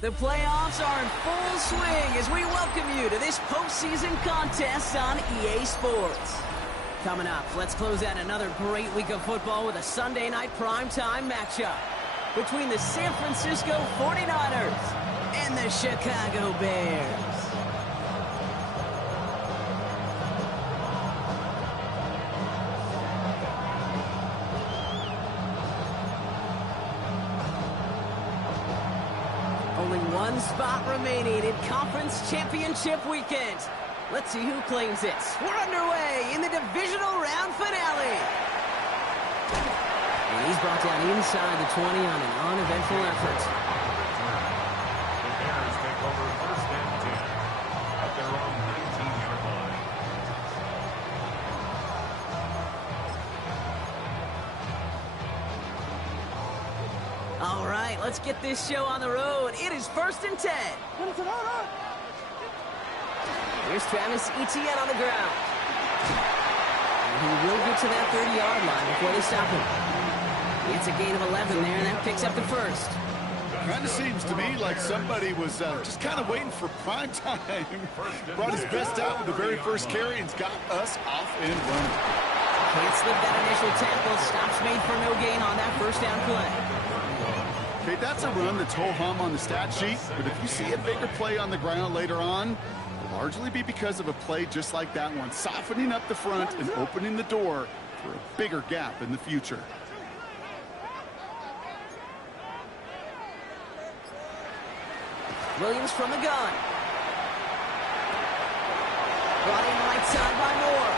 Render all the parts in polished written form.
The playoffs are in full swing as we welcome you to this postseason contest on EA Sports. Coming up, let's close out another great week of football with a Sunday night primetime matchup between the San Francisco 49ers and the Chicago Bears. Only one spot remaining in Conference Championship Weekend. Let's see who claims it. We're underway in the Divisional Round Finale. And he's brought down inside the 20 on an uneventful effort. The Bears take over first and 10 at their own 19-yard line. All right, let's get this show on the road. It is first and 10. Here's Travis Etienne on the ground. And he will get to that 30-yard line before they stop him. It's a gain of 11 there, and that picks up the first. Kind of seems to me like somebody was just kind of waiting for prime time. Brought his best out with the very first carry and got us off and running. Can't slip that initial tackle. Stops made for no gain on that first down play. Okay, that's a run that's ho-hum on the stat sheet, but if you see a bigger play on the ground later on, it'll largely be because of a play just like that one, softening up the front and opening the door for a bigger gap in the future. Williams from the gun. Brought in right side by Moore.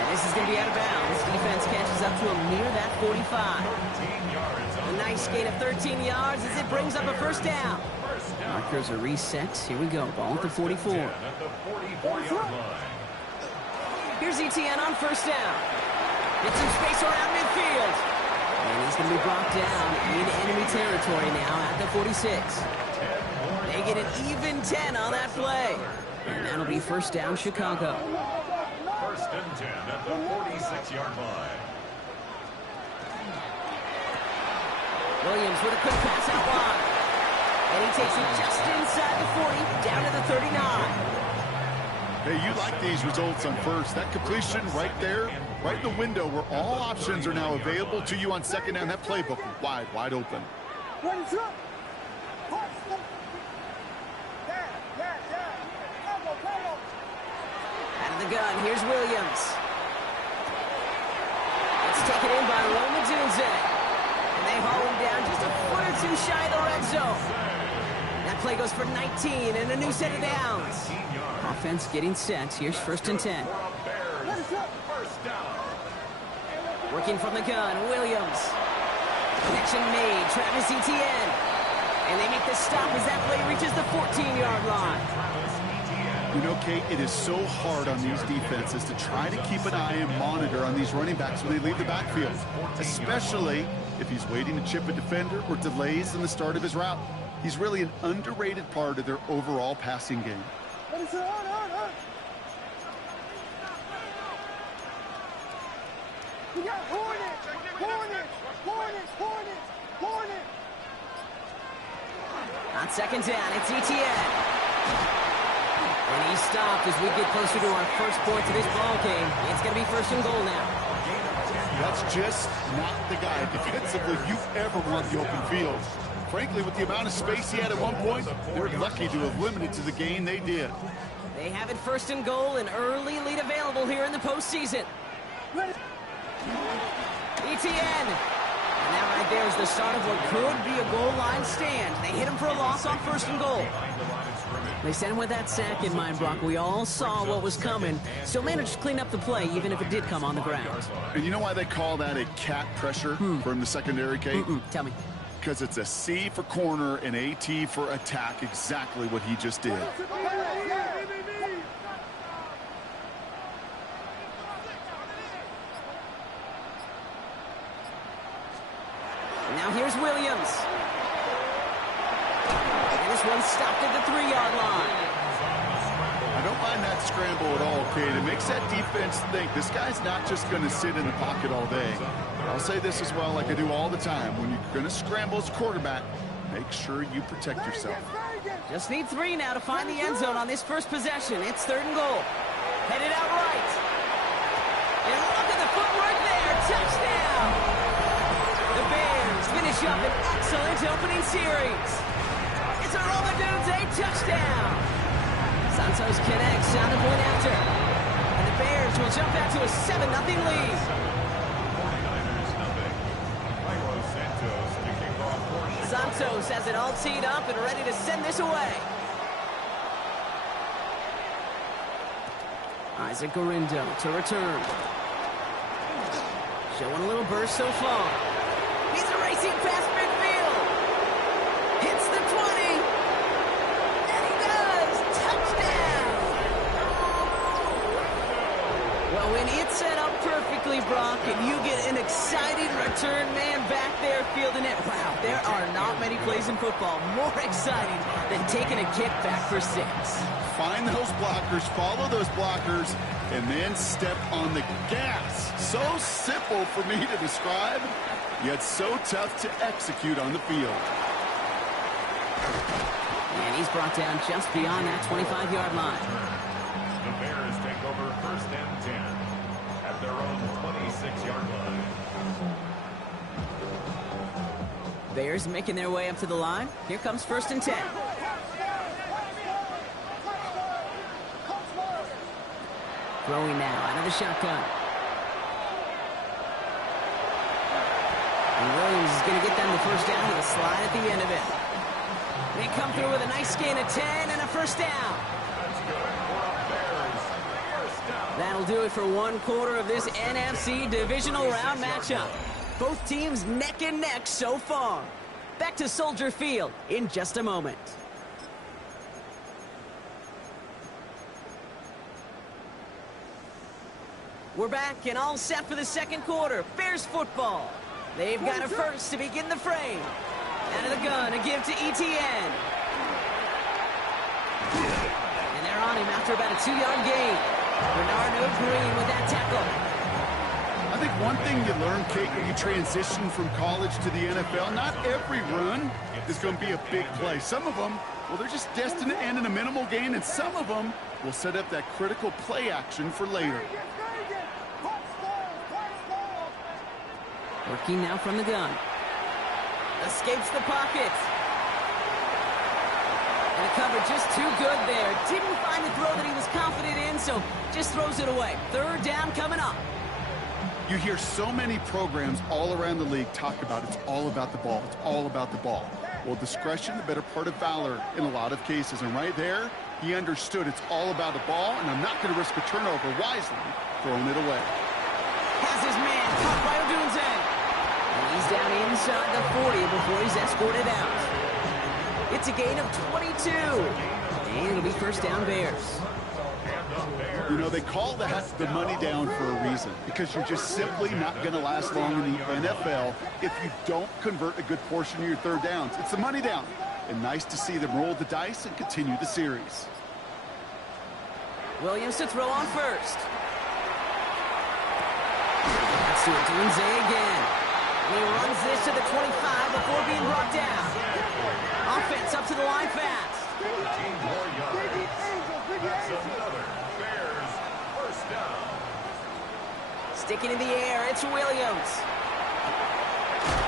And this is going to be out of bounds. Defense catches up to him near that 45. A nice gain of 13 yards as it brings up a first down. Markers are reset. Here we go. Ball at the 44. Here's Etienne on first down. Gets some space around midfield. And he's going to be brought down in enemy territory now at the 46. They get an even 10 on that play. And that'll be first down, Chicago. First and 10 at the 46-yard line. Williams with a quick pass out wide. And he takes it just inside the 40, down to the 39. Hey, you like these results on first. That completion right there, right in the window where all options are now available to you on second down. That playbook wide open. Out of the gun, here's Williams. It's taken in by Roma Dunze. And they haul him down just a foot or two shy of the red zone. That play goes for 19 and a new set of downs. Offense getting set. Here's first and 10. Working from the gun, Williams. Connection made, Travis Etienne. And they make the stop as that play reaches the 14-yard line. You know, Kate, it is so hard on these defenses to try to keep an eye and monitor on these running backs when they leave the backfield, especially if he's waiting to chip a defender or delays in the start of his route. He's really an underrated part of their overall passing game. We got Hornets! On second down, it's Etienne. And he's stopped as we get closer to our first points of this ball game. It's going to be first and goal now. That's just not the guy defensively you ever want the open field. Frankly, with the amount of space he had at one point, they're lucky to have limited to the gain they did. They have it first and goal, an early lead available here in the postseason. Etienne. And that right there is the start of what could be a goal line stand. They hit him for a loss on first and goal. They sent him with that sack in mind, Brock. We all saw what was coming. Still managed to clean up the play, even if it did come on the ground. And you know why they call that a cat pressure from the secondary, Kate? Tell me. Because it's a C for corner and a T for attack, exactly what he just did. Now here's Williams. And this one stopped at the 3-yard line. I don't mind that scramble at all, Kate. It makes that defense think this guy's not just going to sit in the pocket all day. I'll say this as well, like I do all the time. When you're going to scramble as a quarterback, Make sure you protect yourself. Just need 3 now to find the end zone on this first possession. It's 3rd and goal. Headed out right. And look at the footwork there. Touchdown. The Bears finish up an excellent opening series. It's a Roma Dunze touchdown. Santos connects on the point after. And the Bears will jump out to a 7-0 lead. 49ers nothing. Cairo Santos to kick off portion. Santos has it all teed up and ready to send this away. Isaac Gorindo to return. Showing a little burst so far. He's a racing past midfield. Hits the 20. And he does. Touchdown. Well, when it's set up perfectly, Brock, and you get an exciting return man back there fielding it, wow, there are not many plays in football more exciting than taking a kick back for 6. Find those blockers, follow those blockers, and then step on the gas. So simple for me to describe, yet so tough to execute on the field. And he's brought down just beyond that 25-yard line. The Bears take over 1st and 10 at their own 26-yard line. Bears making their way up to the line. Here comes 1st and 10. Throwing now out of the shotgun. And Williams is going to get them the 1st down with a slide at the end of it. They come through with a nice gain of 10 and a 1st down. That's good for the Bears. 1st down. That'll do it for 1/4 of this NFC Divisional Round matchup. Both teams neck and neck so far. Back to Soldier Field in just a moment. We're back and all set for the 2nd quarter. Bears football. They've got a 1st to begin the frame. Out of the gun, a give to ETN. And they're on him after about a 2-yard gain. Bernardo Green with that tackle. I think one thing you learn, Kate, when you transition from college to the NFL, not every run is going to be a big play. Some of them, well, they're just destined to end in a minimal gain, and some of them will set up that critical play action for later. Working now from the gun. Escapes the pocket. And the cover just too good there. Didn't find the throw that he was confident in, so just throws it away. 3rd down coming up. You hear so many programs all around the league talk about it's all about the ball. It's all about the ball. Well, discretion, the better part of valor in a lot of cases. And right there, he understood it's all about the ball, and I'm not going to risk a turnover wisely, throwing it away. Has his man caught by Odunze. And he's down inside the 40 before he's escorted out. It's a gain of 22. And it'll be 1st down Bears. You know, they call that the money down for a reason, because you're just simply not going to last long in the NFL if you don't convert a good portion of your 3rd downs. It's the money down. And nice to see them roll the dice and continue the series. Williams to throw on 1st. That's to Odunze again. And he runs this to the 25 before being brought down. Offense up to the line fast. 14 more yards. That's another Bears 1st down. Sticking in the air, it's Williams.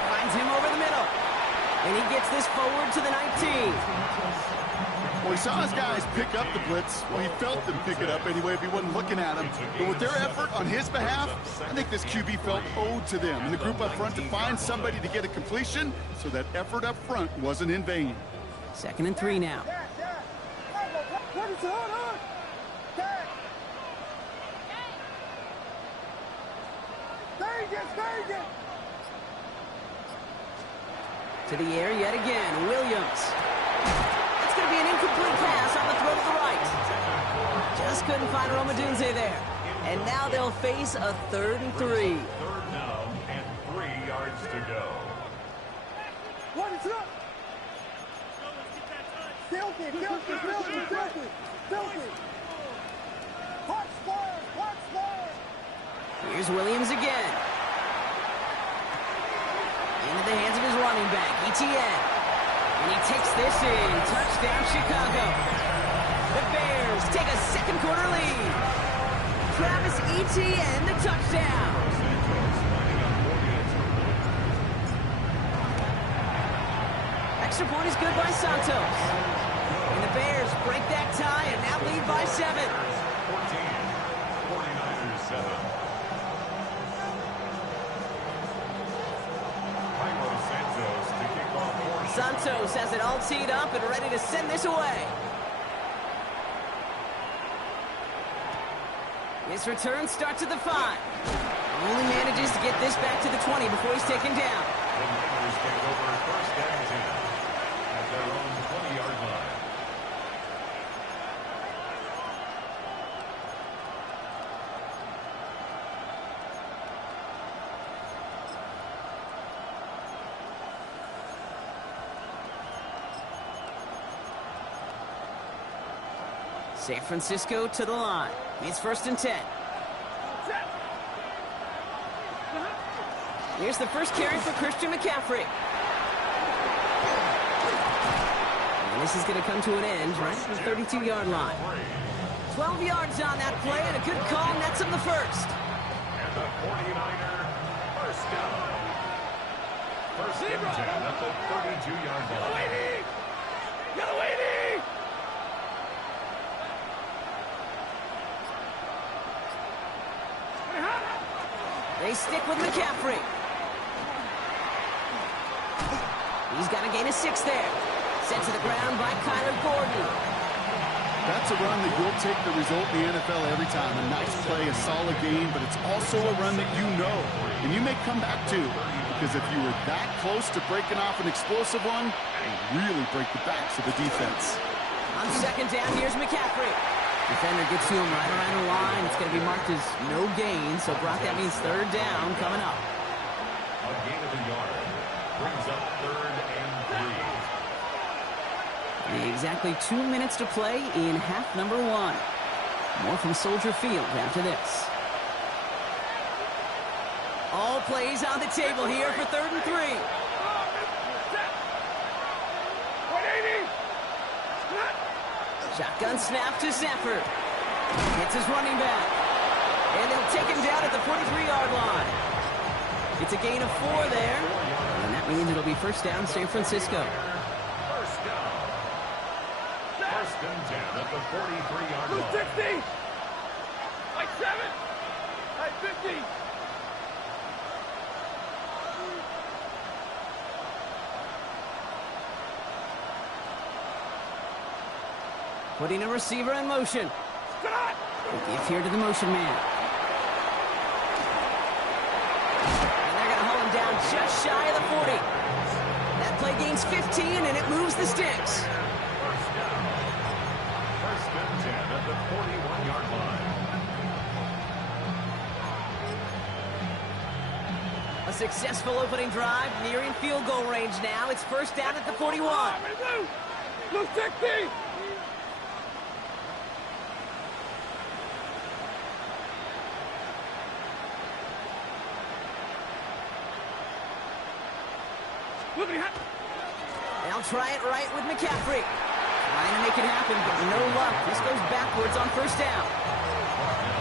Finds him over the middle. And he gets this forward to the 19. Well, he saw his guys pick up the blitz. Well, he felt them pick it up anyway if he wasn't looking at him. But with their effort on his behalf, I think this QB felt owed to them and the group up front to find somebody to get a completion, so that effort up front wasn't in vain. 2nd and 3 now. To the air yet again, Williams. It's going to be an incomplete pass on the throw to the right. Just couldn't find Roma Dunze there. And now they'll face a 3rd and 3. 3rd down and 3 yards to go. What is up? Filthy. Watch fire. Here's Williams again. Into the hands of his running back, ETN. And he takes this in. Touchdown, Chicago. The Bears take a second quarter lead. Travis Etienne, the touchdown. Extra point is good by Santos. And the Bears break that tie and now lead by 7. 14, 49ers 7. Santos has it all teed up and ready to send this away. His return starts at the 5. Only manages to get this back to the 20 before he's taken down. The Niners take over first and 10 at their own 20-yard line. San Francisco to the line. It's first and 10. Here's the first carry for Christian McCaffrey. And this is going to come to an end right at the 32-yard line. 12 yards on that play, and a good call nets him the first. And the 49er first down. First and 10 at the 32-yard line. Yellow 80! They stick with McCaffrey. He's got a gain of 6 there. Sent to the ground by Kyler Gordon. That's a run that will take the result in the NFL every time. A nice play, a solid game, but it's also a run that you know and you may come back to, because if you were that close to breaking off an explosive one, it really break the backs of the defense. On second down, here's McCaffrey. Defender gets to him right around the line. It's going to be marked as no gain, so Brock, that means third down coming up. A gain of a yard brings up third and 3. Exactly 2 minutes to play in half number 1. More from Soldier Field after this. All plays on the table here for third and 3. 180! Shotgun snap to Stafford. Hits his running back. And they'll take him down at the 43-yard line. It's a gain of 4 there. And that means it'll be first down, San Francisco. First down. First and 10 at the 43-yard line. 260! Like 7! Like 50! Putting a receiver in motion. The gift here to the motion man. And they're going to hold him down just shy of the 40. That play gains 15, and it moves the sticks. First down. First and 10 at the 41-yard line. A successful opening drive, nearing field goal range now. It's first down at the 41. Blue 60! They'll try it right with McCaffrey. Trying to make it happen, but no luck. This goes backwards on first down.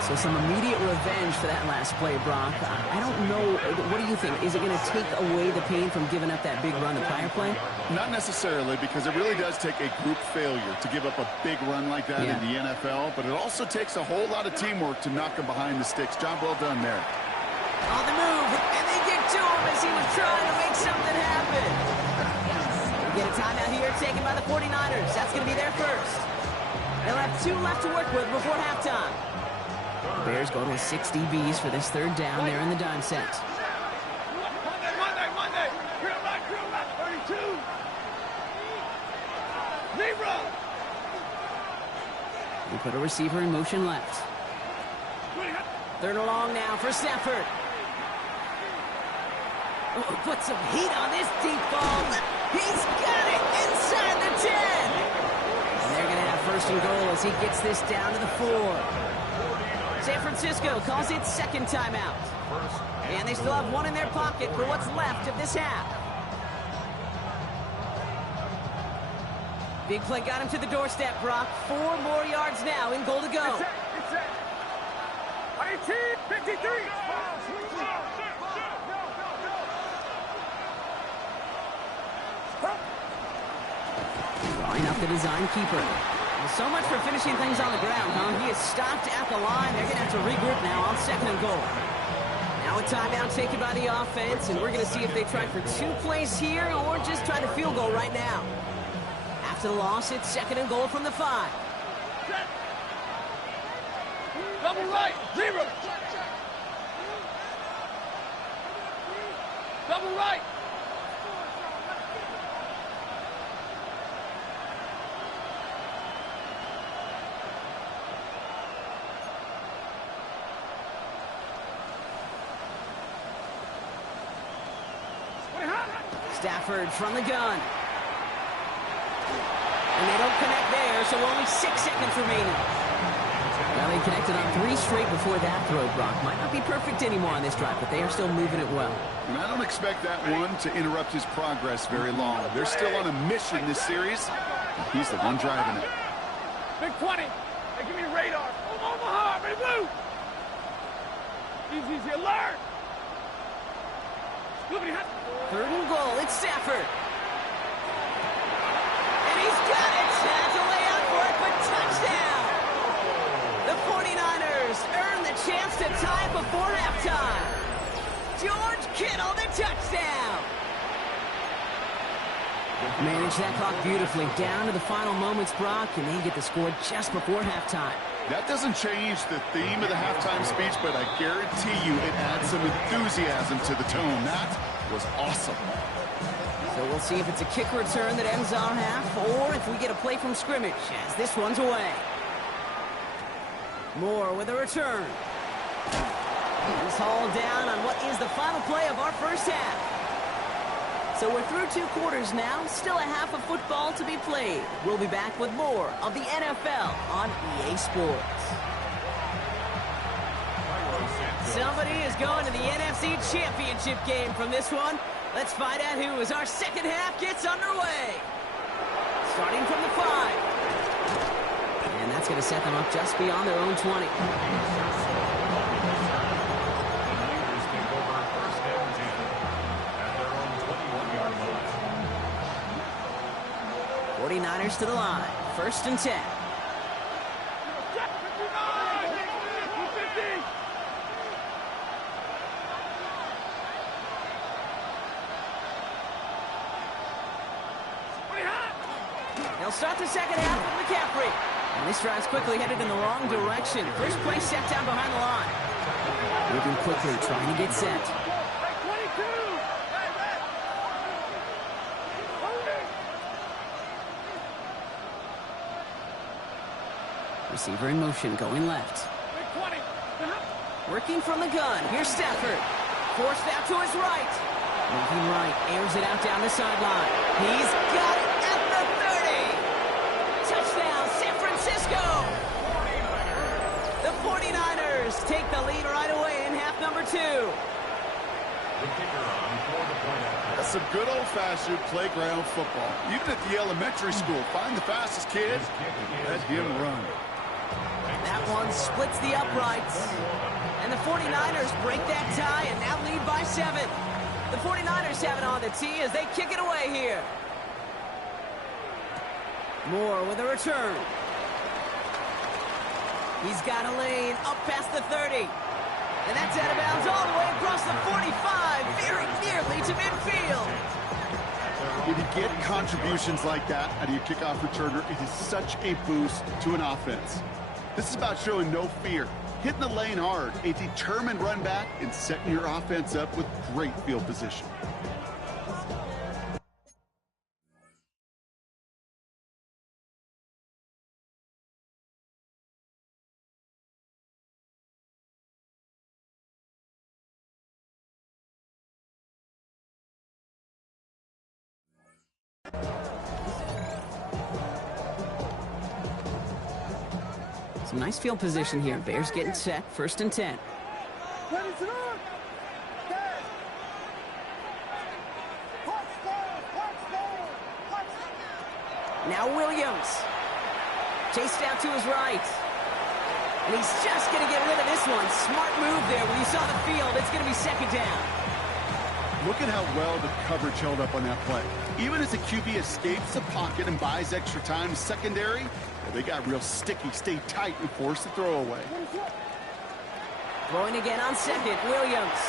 So some immediate revenge for that last play, Brock. I don't know. What do you think? Is it going to take away the pain from giving up that big run the prior play? Not necessarily, because it really does take a group failure to give up a big run like that in the NFL, but it also takes a whole lot of teamwork to knock him behind the sticks. Job well done there. On the move, and they get to him as he was trying to make something happen. They get a timeout here taken by the 49ers. That's going to be their first. They'll have 2 left to work with before halftime. Bears go to a 6 DBs for this third down there in the dime set. Monday! Drill back, 32! Libra! They put a receiver in motion left. Third and long now for Stafford. Oh, put some heat on this deep ball. He's got it inside the 10. And they're going to have first and goal as he gets this down to the 4. San Francisco calls it second timeout. And they still have 1 in their pocket for what's left of this half. Big play got him to the doorstep, Brock. 4 more yards now in goal to go. It's set. 18, 53. Line up the design keeper. Well, so much for finishing things on the ground, huh? He is stopped at the line. They're going to have to regroup now on 2nd and goal. Now a timeout taken by the offense, and we're going to see if they try for 2 plays here or just try the field goal right now. After the loss, it's 2nd and goal from the 5. Double right, 0. Double right. Stafford from the gun. And they don't connect there, so only 6 seconds remaining. Well, they connected on 3 straight before that throw, Brock. Might not be perfect anymore on this drive, but they are still moving it well. And I don't expect that one to interrupt his progress very long. They're still on a mission this series. He's the one driving it. Big 20. Hey, give me a radar. Omaha, ready, blue. Easy, alert. 3rd and goal, it's Stafford. And he's got it. Has a way out for it, but touchdown. The 49ers earn the chance to tie before halftime. George Kittle, the touchdown. Manage that clock beautifully. Down to the final moments, Brock, and they get the score just before halftime. That doesn't change the theme of the halftime speech, but I guarantee you it adds some enthusiasm to the tone. That was awesome. So we'll see if it's a kick return that ends our half, or if we get a play from scrimmage, as this one's away. Moore with a return. He's hauled down on what is the final play of our first half. So we're through 2 quarters now, still a half of football to be played. We'll be back with more of the NFL on EA Sports. Somebody is going to the NFC Championship game from this one. Let's find out who as our second half gets underway. Starting from the 5. And that's going to set them up just beyond their own 20. 49ers to the line. 1st and 10. They'll start the second half with McCaffrey. And this drive's quickly headed in the wrong direction. First play set down behind the line. Moving quickly, trying to get set. Receiver in motion, going left. Working from the gun. Here's Stafford. Forced out to his right. Moving right, airs it out down the sideline. He's got it at the 30. Touchdown, San Francisco. The 49ers take the lead right away in half number 2. That's some good old-fashioned playground football. Even at the elementary school, find the fastest kid, let him run. That one splits the uprights. And the 49ers break that tie and now lead by 7. The 49ers have it on the tee as they kick it away here. Moore with a return. He's got a lane up past the 30. And that's out of bounds all the way across the 45, very nearly to midfield. When you get contributions like that out of your kickoff returner, it is such a boost to an offense. This is about showing no fear, hitting the lane hard, a determined run back, and setting your offense up with great field position. Some nice field position here. Bears getting set. 1st and 10. Now Williams. Chased out to his right. And he's just going to get rid of this one. Smart move there. When you saw the field, it's going to be second down. Look at how well the coverage held up on that play. Even as the QB escapes the pocket and buys extra time, secondary, they got real sticky, stay tight, and force the throw away. Throwing again on second, Williams.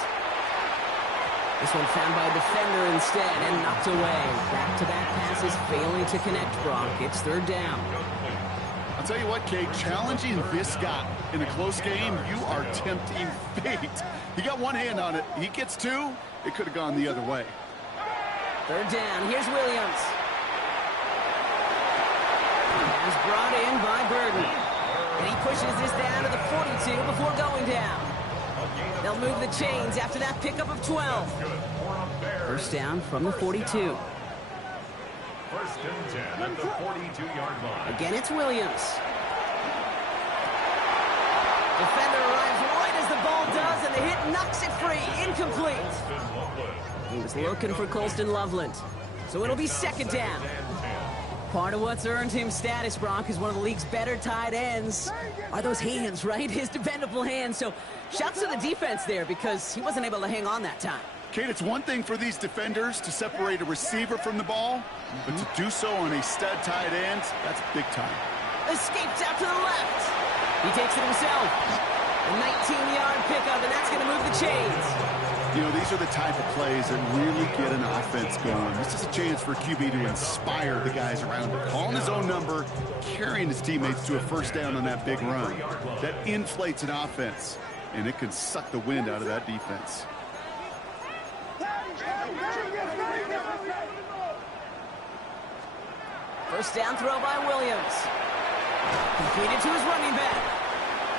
This one found by a defender instead and knocked away. Back-to-back passes failing to connect, Brock. It's third down. I'll tell you what, Kate, challenging this guy in a close game, you are tempting fate. He got one hand on it. He gets two, it could have gone the other way. Third down, here's Williams. As brought in by Burden. And he pushes this down to the 42 before going down. They'll move the chains after that pickup of 12. First down from the 42. First and 10 at the 42-yard line. Again, it's Williams. Defender arrives right as the ball does, and the hit knocks it free. Incomplete. He was looking for Colston Loveland. So it'll be second down. Part of what's earned him status, Brock, is one of the league's better tight ends. Are those hands, right? His dependable hands. So shouts to the defense there because he wasn't able to hang on that time. Kate, it's one thing for these defenders to separate a receiver from the ball, but to do so on a stud tight end, that's big time. Escapes out to the left. He takes it himself. A 19-yard pickup, and that's going to move the chains. You know, these are the type of plays that really get an offense going. This is a chance for QB to inspire the guys around him. Calling his own number, carrying his teammates to a first down on that big run. That inflates an offense, and it can suck the wind out of that defense. First down throw by Williams. Completed to his running back.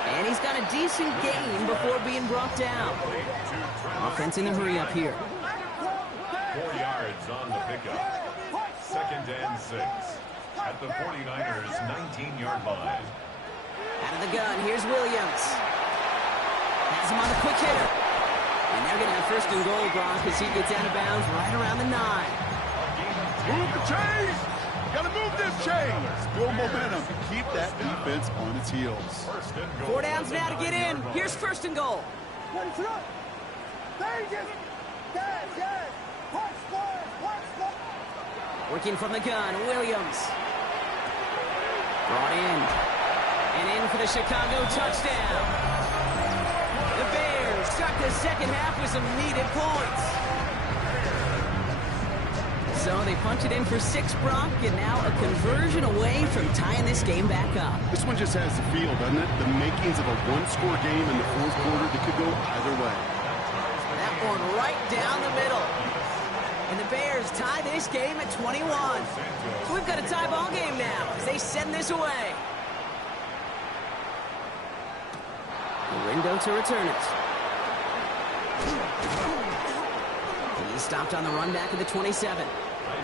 And he's got a decent gain before being brought down. Offense in a hurry up here. 4 yards on the pickup. Second and 6 at the 49ers' 19-yard line. Out of the gun, here's Williams. Has him on the quick hitter. And they're going to have first and goal, Brock, as he gets out of bounds right around the 9. Move the chains! Gotta move them chains! Build momentum. Keep that defense on its heels. 4 downs now to get in. Here's first and goal. Working from the gun, Williams. Brought in. And in for the Chicago touchdown. The Bears start the second half with some needed points. So they punch it in for 6, Brock, and now a conversion away from tying this game back up. This one just has the feel, doesn't it? The makings of a one-score game in the fourth quarter that could go either way. That one right down the middle. And the Bears tie this game at 21. So we've got a tie ball game now as they send this away. Window to return it. He's stopped on the run back at the 27. The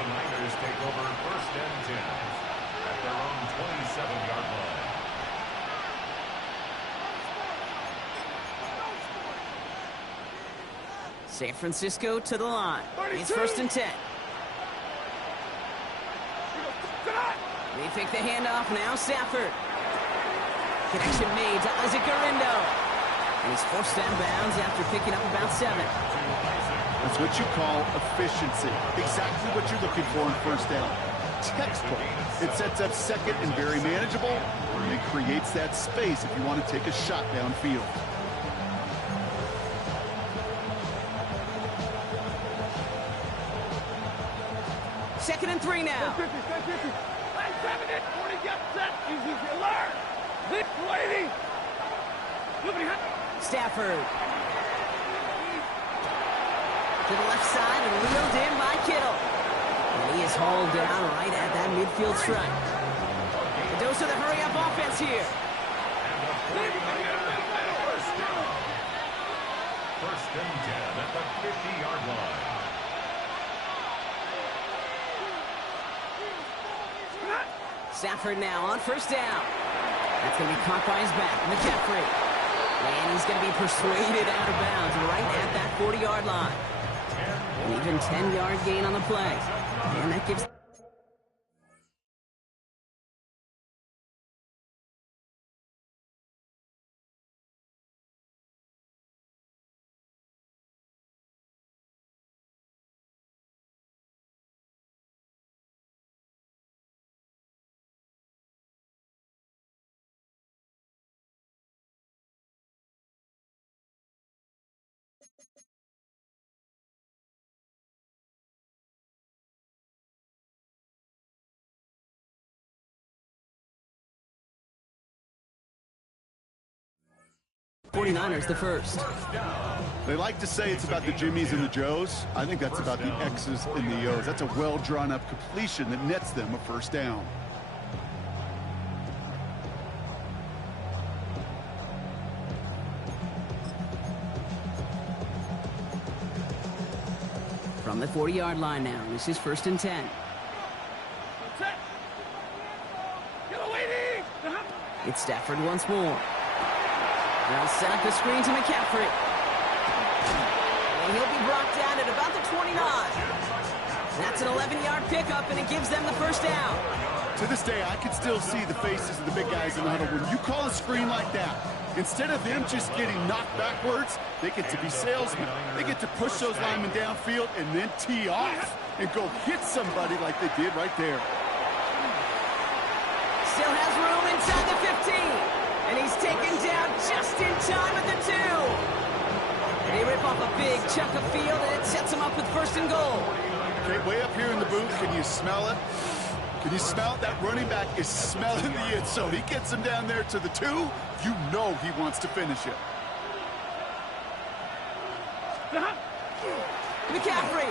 Niners take over first and 10 at their own 27-yard line. San Francisco to the line. It's first and 10. They take the handoff now. Stafford. Connection made to Isaac Garindo. And he's forced down bounds after picking up about 7. That's what you call efficiency. Exactly what you're looking for in first down. Textbook. It sets up second and very manageable, and it creates that space if you want to take a shot downfield. Second and 3 now. Stafford. To the left side and wheeled in by Kittle. And he is hauled down right at that midfield stripe. A dose of the hurry-up offense here. First and 10 at the 50-yard line. Stafford now on first down. That's going to be caught by his back. McCaffrey. And he's going to be persuaded out of bounds right at that 40-yard line. An even 10-yard gain on the play. And that gives... '49ers the first. They like to say it's about the Jimmies and the Joes. I think that's about the X's and the O's. That's a well-drawn-up completion that nets them a first down. From the 40-yard line now, this is 1st and 10. It's Stafford once more. They'll set up the screen to McCaffrey. And he'll be brought down at about the 29. That's an 11-yard pickup, and it gives them the first down. To this day, I can still see the faces of the big guys in the huddle. When you call a screen like that, instead of them just getting knocked backwards, they get to be salesmen. They get to push those linemen downfield and then tee off and go hit somebody like they did right there. Still has room inside the 15. And he's taken down just in time at the 2. They rip off a big chunk of field, and it sets him up with 1st and goal. Okay, way up here in the booth, can you smell it? Can you smell it? That running back is smelling the it. So he gets him down there to the 2. You know he wants to finish it. McCaffrey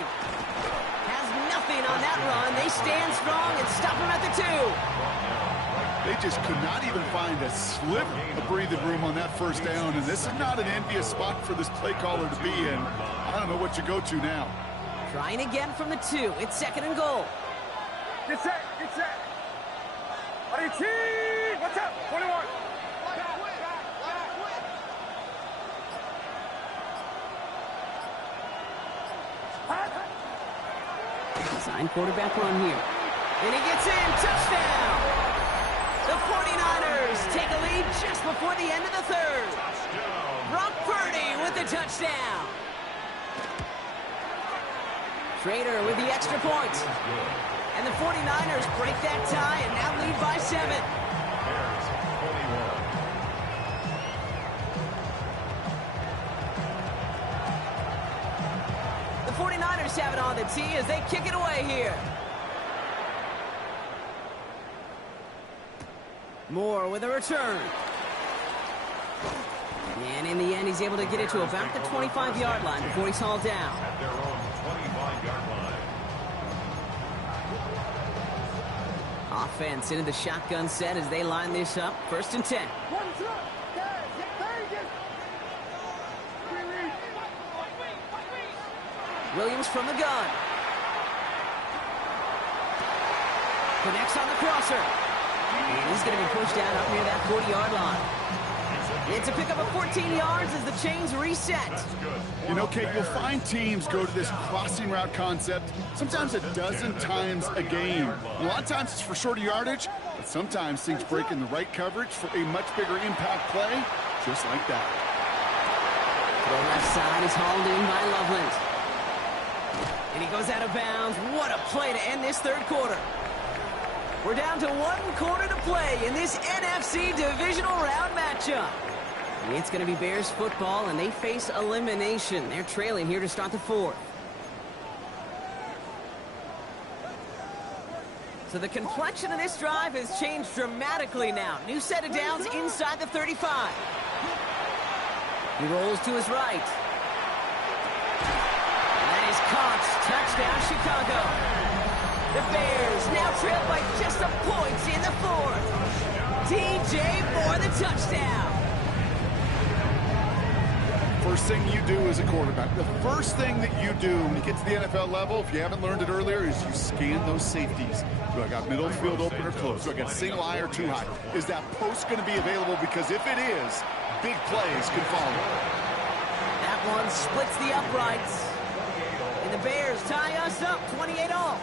has nothing on that run. They stand strong and stop him at the 2. They just could not even find a sliver of breathing room on that first down, and this is not an envious spot for this play caller to be in. I don't know what you go to now. Trying again from the 2. It's 2nd and goal. Get set, get set. RT, what's up? 21. Design quarterback run here. And he gets in. Touchdown! The 49ers take a lead just before the end of the 3rd. Brock Purdy with the touchdown. Trader with the extra point. And the 49ers break that tie and now lead by 7. The 49ers have it on the tee as they kick it away here. Moore with a return. And in the end, he's able to get it to about the 25-yard line before he's hauled down. At their own 25-yard line. Offense into the shotgun set as they line this up. 1st and 10. Williams from the gun. Connects on the crosser. And he's going to be pushed down up near that 40-yard line. It's a pickup of 14 yards as the chains reset. You know, Kate, you'll find teams go to this crossing route concept sometimes a dozen times a game. A lot of times it's for shorter yardage, but sometimes things break in the right coverage for a much bigger impact play, just like that. The left side is hauled in by Loveland. And he goes out of bounds. What a play to end this 3rd quarter. We're down to 1 quarter to play in this NFC Divisional Round matchup. It's going to be Bears football, and they face elimination. They're trailing here to start the 4th. So the complexion of this drive has changed dramatically now. New set of downs inside the 35. He rolls to his right. And that is caught. Touchdown, Chicago. The Bears now trail by just a point in the 4th. DJ Moore the touchdown. First thing you do as a quarterback, the first thing that you do when you get to the NFL level, if you haven't learned it earlier, is you scan those safeties. Do I got middle field open or close? Do I got single high or two high? Is that post going to be available? Because if it is, big plays can follow. That one splits the uprights. And the Bears tie us up 28-all.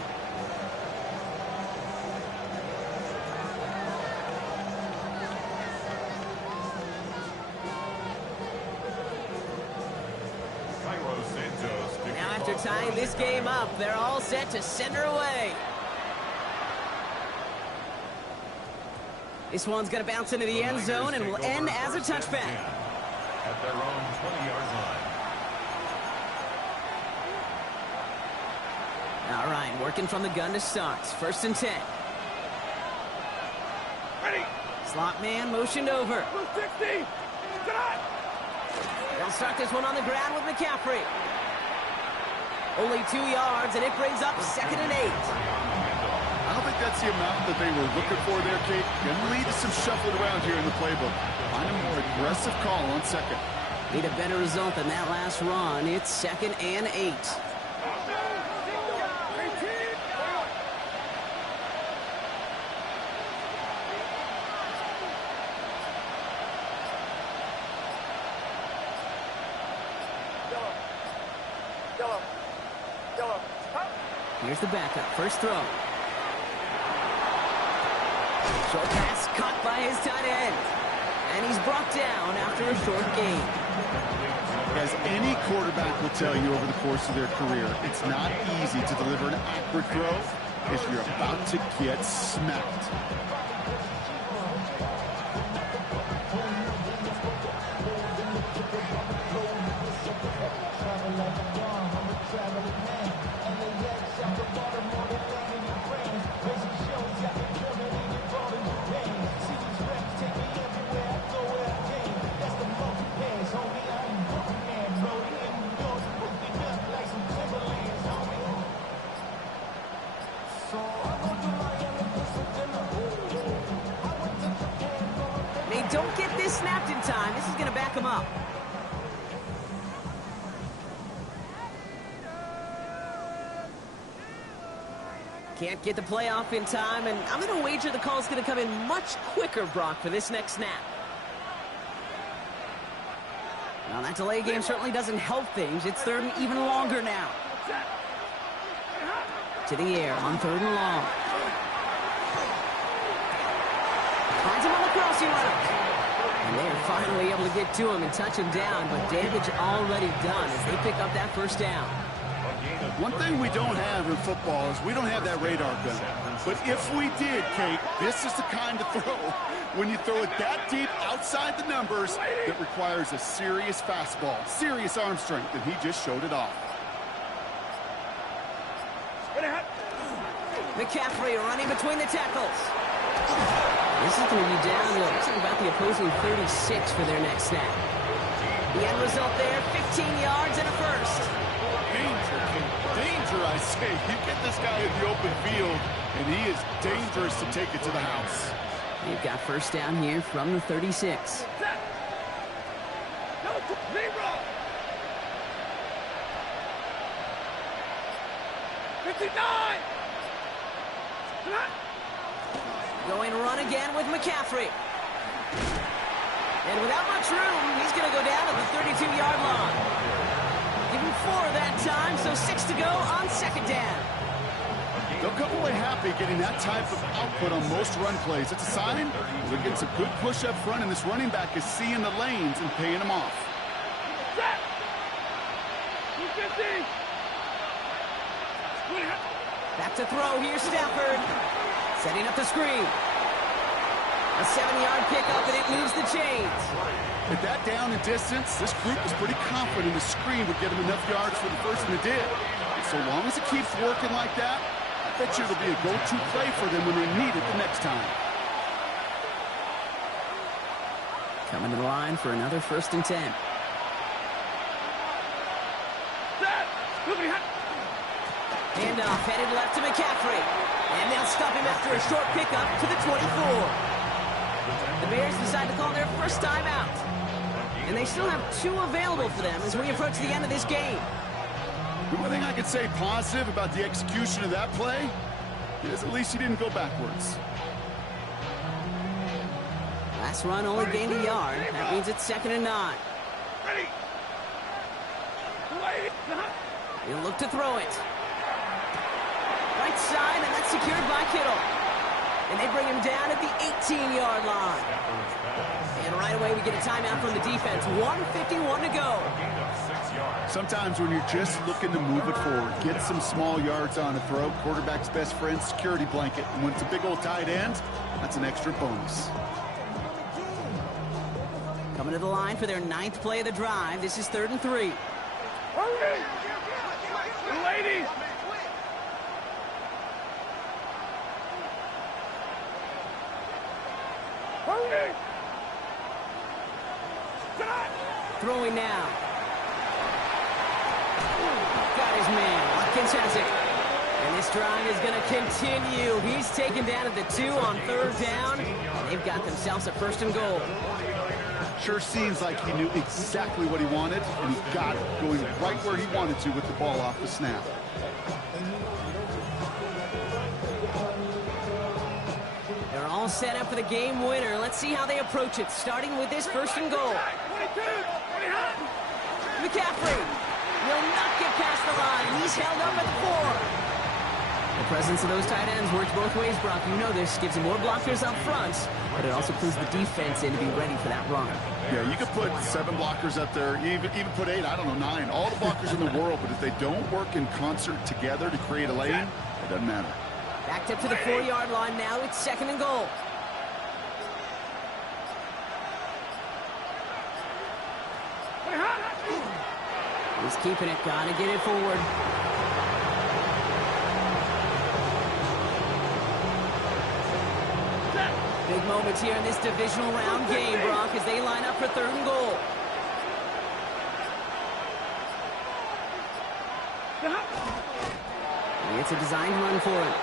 tying this game up. They're all set to send her away. This one's going to bounce into the end zone and will end as a touchback. At their own 20-yard line. All right, working from the gun to start. 1st and 10. Ready. Slot man motioned over. 60. They'll start this one on the ground with McCaffrey. Only 2 yards, and it brings up 2nd and 8. I don't think that's the amount that they were looking for there, Kate. Going to lead to some shuffling around here in the playbook. Find a more aggressive call on 2nd. Need a better result than that last run. It's 2nd and 8. Here's the backup. First throw. Short pass caught by his tight end. And he's brought down after a short gain. As any quarterback will tell you over the course of their career, it's not easy to deliver an accurate throw if you're about to get smacked. They don't get this snapped in time. This is going to back them up. Can't get the play off in time, and I'm going to wager the call is going to come in much quicker, Brock, for this next snap. Now, that delay game certainly doesn't help things. It's 3rd and even longer now. To the air on 3rd and long. Finds him on the crossing route. And they're finally able to get to him and touch him down, but damage already done as they pick up that 1st down. One thing we don't have in football is we don't have that radar gun. But if we did, Kate, this is the kind of throw, when you throw it that deep outside the numbers, that requires a serious fastball, serious arm strength, and he just showed it off. McCaffrey running between the tackles. This is going to be down to about the opposing 36 for their next snap. The end result there, 15 yards and a 1st. Danger, Kate. Danger, I say. You get this guy in the open field, and he is dangerous to take it to the house. They've got 1st down here from the 36. 59! Going run again with McCaffrey. And without much room, he's going to go down at the 32-yard line. Give him 4 that time, so 6 to go on 2nd down. They'll come away happy getting that type of output on most run plays. It's a sign they're getting some good push up front, and this running back is seeing the lanes and paying them off. Back to throw. Here's Stafford. Setting up the screen. A 7-yard pickup, and it moves the chains. With that down and distance, this group was pretty confident the screen would get them enough yards for the first, and it did. And so long as it keeps working like that, I bet you it'll be a go-to play for them when they need it the next time. Coming to the line for another 1st and 10. Handoff headed left to McCaffrey. And they'll stop him after a short pickup to the 24. The Bears decide to call their 1st time out. And they still have 2 available for them as we approach the end of this game. The one thing I could say positive about the execution of that play is at least he didn't go backwards. Last run only gained a yard. That means it's 2nd and 9. He'll look to throw it. Right side, and that's secured by Kittle. And they bring him down at the 18-yard line. And right away, we get a timeout from the defense. 1:51 to go. Sometimes when you're just looking to move it forward, get some small yards on a throw, quarterback's best friend, security blanket. And when it's a big old tight end, that's an extra bonus. Coming to the line for their 9th play of the drive. This is 3rd and 3. Hurry! Ladies! Hurry! Throwing now. Got his man. Watkins has it. And this drive is going to continue. He's taken down at the 2 on 3rd down. And they've got themselves a 1st and goal. Sure seems like he knew exactly what he wanted, and he got it, going right where he wanted to with the ball off the snap. They're all set up for the game winner. Let's see how they approach it, starting with this 1st and goal. McCaffrey will not get past the line. He's held up at the 4. The presence of those tight ends works both ways, Brock. You know this. Gives them more blockers up front, but it also clues the defense in to be ready for that run. Yeah, you could put 7 blockers up there, even put 8, I don't know, 9. All the blockers in the world, but if they don't work in concert together to create a lane, it doesn't matter. Backed up to the 4-yard line now. It's 2nd and goal. He's keeping it. Gotta get it forward. Big moments here in this divisional round game, Brock, as they line up for 3rd and goal. It's a designed run for it.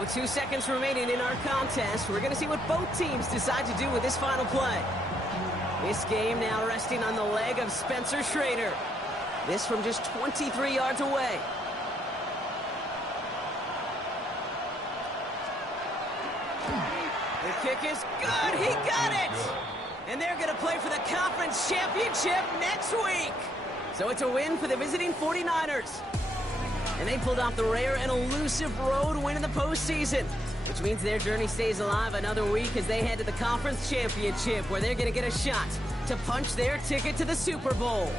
With 2 seconds remaining in our contest, we're going to see what both teams decide to do with this final play. This game now resting on the leg of Spencer Schrader. This from just 23 yards away. The kick is good. He got it. And they're going to play for the conference championship next week. So it's a win for the visiting 49ers. And they pulled off the rare and elusive road win in the postseason, which means their journey stays alive another week as they head to the conference championship, where they're going to get a shot to punch their ticket to the Super Bowl.